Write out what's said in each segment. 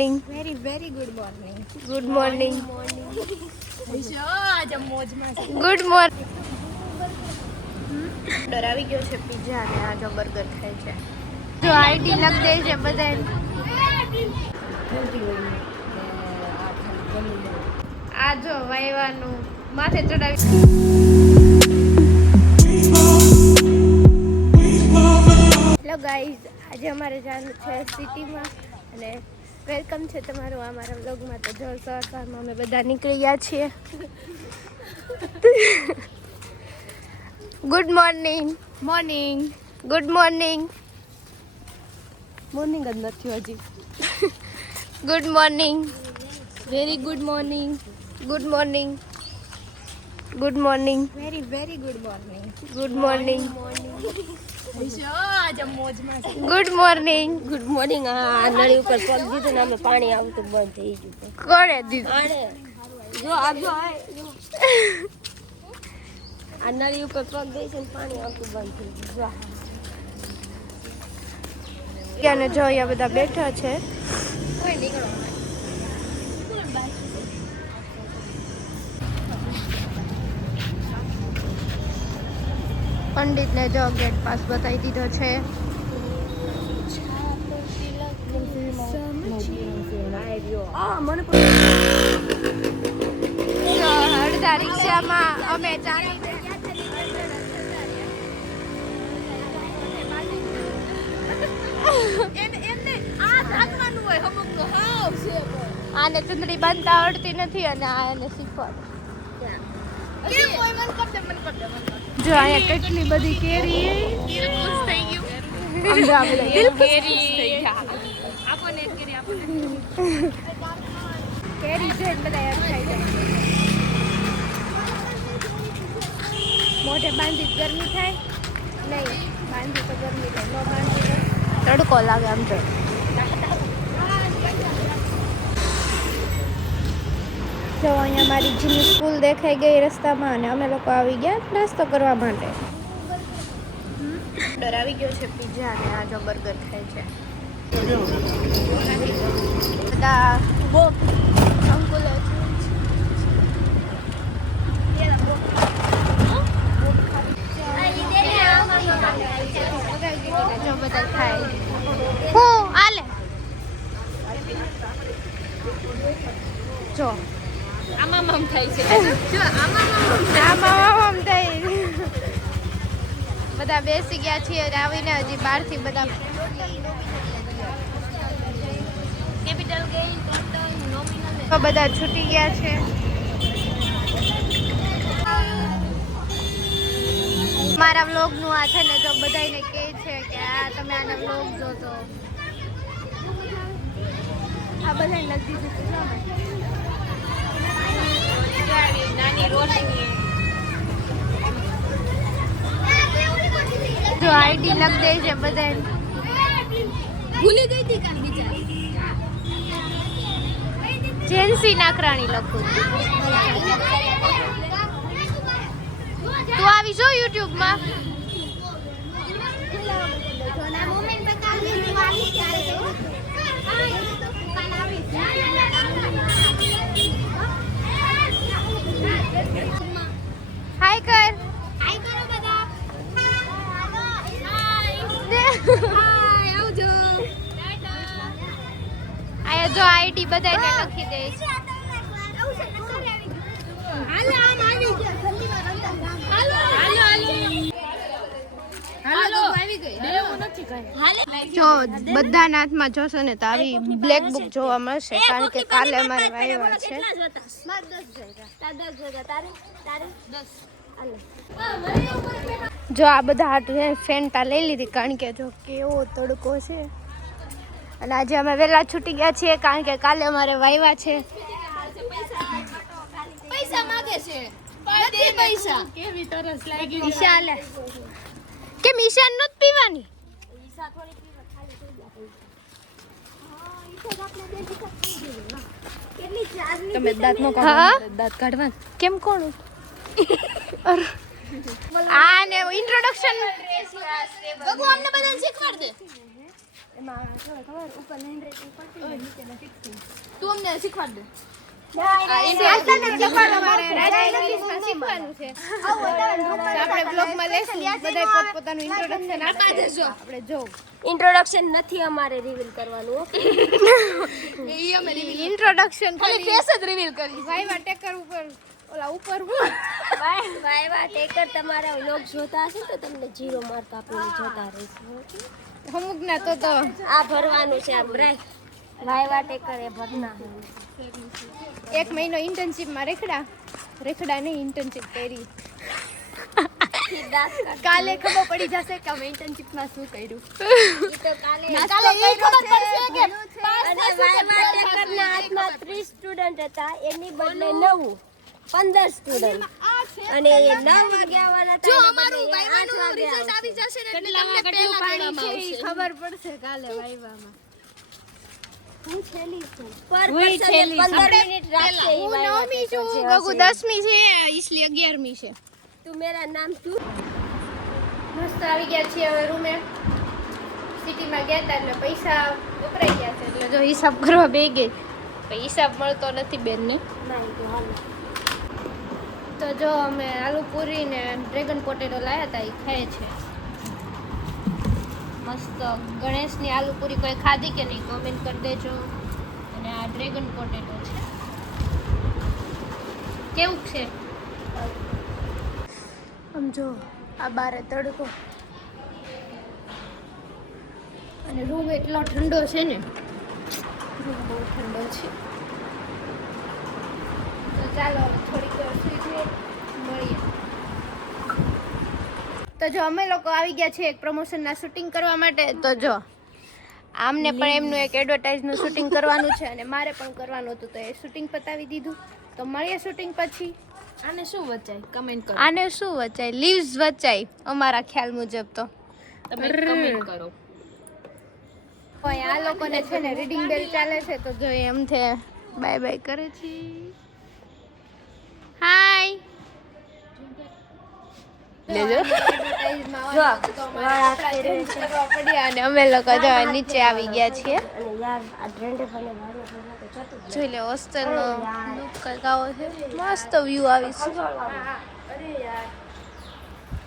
Very very good morning. Good morning. આજે મોજમાં છે. Good morning. Order આવી ગયો છે પિઝા અને આ જો બર્ગર ખાય છે. જો આઈડી લખ દે છે બધાને. આ જો વાયવાનું માથે ચડાવી. હેલો ગાઈઝ, આજે અમારે જવાનું છે સિટીમાં અને વેલકમ છે તમારું અમારા વ્લોગમાં. તો જો સવારમાં અમે બધા નીકળી ગયા છીએ. Good morning. Morning. Good morning. Morning જ નથી હજી. Good morning. Very good morning. Good morning. Good morning. Very very good morning. Good morning. આજે મોજમાં છે. Good morning. Good morning. આ નળી ઉપર પગ દીધું ને અમે પાણી આવતું બંધ થઈ ગયું. કોણે દીધું? આને જો આવજો આ નળી ઉપર પગ દઈ છે ને પાણી આવતું બંધ થઈ ગયું. જો અને જો અહીંયા બધા બેઠા છે. કોઈ નીકળો. પંડિતને જો ગેટ પાસ બતાવી દીધો છે. જો અડધા રિક્ષામાં અમે ચાલી આને ચુંદડી બાંધતા આવડતી નથી અને આ એને શીખવાડે. જો અહીંયા કેટલી બધી કેરી કેરી જોઈને બધા યાદ થઈ જાય. મોઢે બાંધી ગરમી થાય નહીં, બાંધી તો ગરમી થાય, ન બાંધી તડકો લાગે આમ તો. જો અહીંયા મારી જૂની સ્કૂલ દેખાઈ ગઈ રસ્તામાં અને અમે લોકો આવી ગયા નાસ્તો કરવા માટે. ઓર્ડર આવી ગયો છે પિઝા અને આ જો બર્ગર ખાય છે. બધા અંકુલો જો બધા ખાય. હું આલે જો આમાં થાય છે. જો આમાં થાય. બધા બેસી ગયા છીએ આવીને હજી બહારથી બધા કેપિટલ ગઈ ટોટલ નોમિનલ બધા છૂટી ગયા છે. મારા વ્લોગનું આ છે ને જો બધાને કહે છે કે આ તમે આના વ્લોગ જોતો. આ બધાને લગી દીધું નાની રોટલી. જો આઈડી લખ દે છે બધાને. ભૂલી ગઈ હતી કાલ બિચારી. જેન્સી નાકરાણી લખું. તું આવી જો યુટ્યુબ માં. હાય કર. હાય કરો બધા. હાય આવજો. આયા જો આઈડી બધાને લખી દે છે. હાલો આમ આવી ગયા. હાલો હાલો હાલો આવી ગઈ. દેવું નથી કઈ. જો બધાના હાથમાં જોશો ને તો આવી બ્લેક બુક જોવા મળશે કારણ કે કાલે અમારે વાયવા છે. જો આ બધા હાટ ફેન્ટા લઈ લીધી કારણ કે જો કેવો તડકો છે અને આજે અમે વહેલા છૂટી ગયા છીએ કારણ કે કાલે અમારે વાયવા છે. પૈસા માંગે છે. નથી પૈસા. કેવી તરસ લાગી. ઈશા લે કેમ ઈશાન નત પીવાની? ઈશા થોડી પીવા ખાલી થઈ જાય. તમે દાંત નો દાંત કાઢવા કેમ કોણ આ ને ઇન્ટ્રોડક્શન ભગવાન અમને બધાને શીખવાડ દે. એમાં ખબર ઉપર લાઈન રેટિંગ પડતી હોય નીચેના ફિક્સિંગ. તું અમને શીખવાડ દે. શીખવાનું છે. આપણે બ્લોગમાં લેશું બધાય પોતપોતાનું ઇન્ટ્રોડક્શન આપી દેજો. આપણે જો ઇન્ટ્રોડક્શન નથી અમારે રિવીલ કરવાનું હો. ઈ અમે રિવીલ ઇન્ટ્રોડક્શન ખાલી ફેસ જ રિવીલ કરી. વાયવા ટેકર ઉપર ઓલા ઉપર હું વાયવા ટેકર તમારા વ્લોગ જોતા હશે તો તમને 0 માર્ક આપીને જતા રહેશે. અમુક ના તો આ ભરવાનું છે આ બ્રેક. વાયવા ટેકર એ ભરના. 1 મહિનો ઇન્ટર્નશિપમાં રેખડા નહીં ઇન્ટર્નશિપ કરી. કાલે ખબર પડી જશે કે અમે ઇન્ટર્નશિપમાં શું કર્યું. ઈ તો કાલે કાલે ઈ ખબર પડશે કે અને વાયવા ટેકરના હાથમાં 30 સ્ટુડન્ટ હતા એની બદલે 9 15 સ્ટુડન્ટ અને એ 9 વાગ્યા વાળા હતા. જો એના અમારું બદલે વાયવાનું 8 વાગ્યા રિઝલ્ટ આવી જશે ને એટલે તમને કેટલું પહેલા પાણી ગણવામાં છે ઈ આવશે. ખબર પડશે કાલે વાયવામાં. હું છેલ્લી છું. પર પર્સન 15 મિનિટ રાખશે ઈ હું વાયવા 9મી ટેકર છું, જે ગગુ હશે. 10મી છે, ઈસલી 11મી છે. તું મેરા નામ તું મસ્ત આવી ગયા છીએ હવે રૂમે. સિટીમાં ગયા હતા એટલે પૈસા વપરાઈ ગયા છે એટલે જો હિસાબ કરવા બેસી ગઈ. પણ હિસાબ મળતો નથી બેનને. નહીં તો હાલ. તો જો અમે આલુ પૂરી ને ડ્રેગન પોટેટો લાવ્યા હતા એ ખાય છે. મસ્ત ગણેશની આલુ પૂરી કોઈ ખાધી કે નહીં કોમેન્ટ કરી દેજો. અને આ ડ્રેગન પોટેટો છે. કેવું છે આમ જો આ બારે તડકો અને રૂમ એટલો ઠંડો છે ને. રૂમ બહુ ઠંડો છે. તો ચાલો હવે થોડીક વાર સુઈ જઈએ, મળીએ. તો જો અમે લોકો આવી ગયા છે એક પ્રમોશનના શૂટિંગ કરવા માટે. તો જો આમને પણ એમનું એક એડવર્ટાઇઝનું શૂટિંગ કરવાનું છે અને મારે પણ કરવાનું હતું તો એ શૂટિંગ પતાવી દીધું. તો મળીએ શૂટિંગ પછી. આને શું વચાય કમેન્ટ કરો. આને શું વચાય? લીવ્સ વચાય અમારા ખ્યાલ મુજબ તો. તમે કમેન્ટ કરો. આ લોકોને છે ને રીડિંગ બેલ ચાલે છે તો જો એમ છે બાય બાય કરે છે. હાય લેજો. અને અમે લોકો જો નીચે આવી ગયા છીએ. અને યાર આ ટ્રેન્ડ ફને મારો તો જતું જોઈ લે હોસ્ટેલનો લુક કંઈક આવો છે. મસ્ત વ્યૂ આવી છે. અરે યાર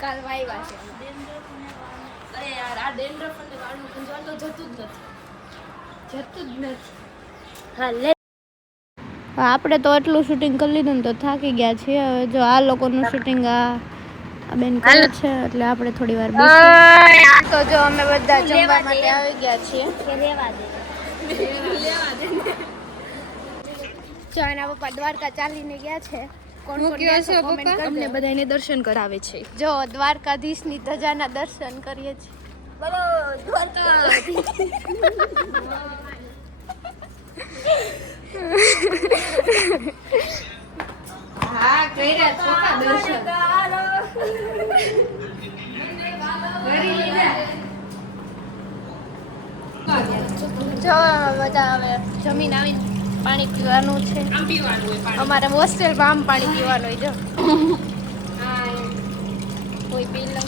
કાલ વાયવા છે. અરે યાર આ ડેન્ડ્રફ અને વાળનું ગુંજવાન તો જતું જ નથી. હા લે આપણે તો એટલું શૂટિંગ કરી લીધું ને તો થાકી ગયા છીએ. હવે જો આ લોકોનું શૂટિંગ આ બેન કરે છે એટલે આપણે થોડી વાર બેસીએ. તો જો અમે બધા જમવા માટે આવી ગયા છીએ. કે રેવા દે. જો એના પપ્પા દ્વારકા ચાલીને ગયા છે. કોણ કોણ કહો ગયા છો છે comment પપ્પા? કરજો. અમને બધાને દર્શન કરાવે છે. જો દ્વારકાધીશની ધજાના દર્શન કરીએ છીએ. બોલો દ્વારકા. હા કર્યા ચોખા દર્શન. કરી લીધા. જો બધા હવે જમીન આવીને પાણી પીવાનું છે. આમ પીવાનું હોય પાણી. અમારે હોસ્ટેલમાં આમ પાણી પીવાનું હોય. જો હા કોઈ પી લો.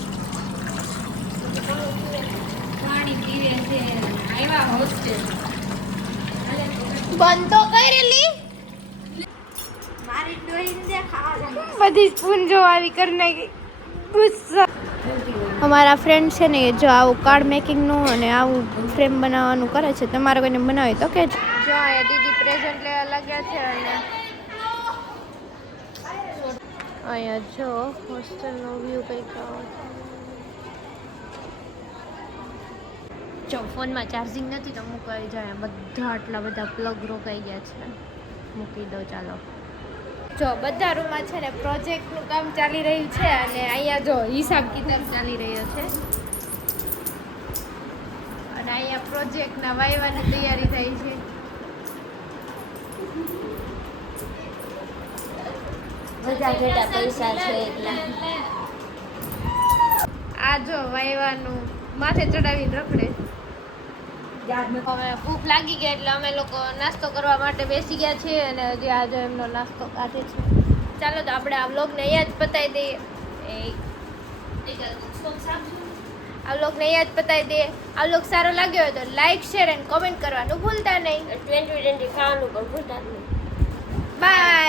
પાણી પીવે છે. આવ્યા હોસ્ટેલ. બંધ તો કરેલી મારી ડોહીને દે ખાવા. બધી સ્પૂન જો આવી કરી નાખી. ગુસ્સા. અમારા ફ્રેન્ડ છે ને એ જો આવું કાર્ડ મેકિંગનું અને આવું ફ્રેમ બનાવવાનું કરે છે. તમારે કોઈને બનાવી તો કે જો અહીંયા દીદી પ્રેઝન્ટ લેવા લાગ્યા છે. અને અહીંયા જો હોસ્ટેલનો વ્યૂ કંઈક આવો છે. જો ફોનમાં ચાર્જિંગ નથી તો મૂકવાઈ જાય. બધા આટલા બધા પ્લગ રોકાઈ ગયા છે. મૂકી દો ચાલો. જો બધા રૂમમાં છે ને પ્રોજેક્ટનું કામ ચાલી રહ્યું છે અને અહીંયા જો હિસાબ કિતાબ ચાલી રહ્યો છે. અને અહીંયા પ્રોજેક્ટના વાયવાની તૈયારી થઈ છે. બધા જેટલા પૈસા છે એટલા. આ જો વાયવાનું માથે ચડાવીને રખડે. હવે ભૂખ લાગી ગઈ એટલે અમે લોકો નાસ્તો કરવા માટે બેસી ગયા છીએ અને હજી આજે એમનો નાસ્તો કાઢે છે. ચાલો તો આપણે આ વ્લોગને અહીંયા જ પતાવી દઈએ. આ વ્લોગને યાદ પતાવી દે. આ વ્લોગ સારો લાગ્યો હોય તો લાઈક શેર એન્ડ કોમેન્ટ કરવાનું ભૂલતા નહીં. 2020 ખાવાનું પણ ભૂલતા જ નહીં. બાય.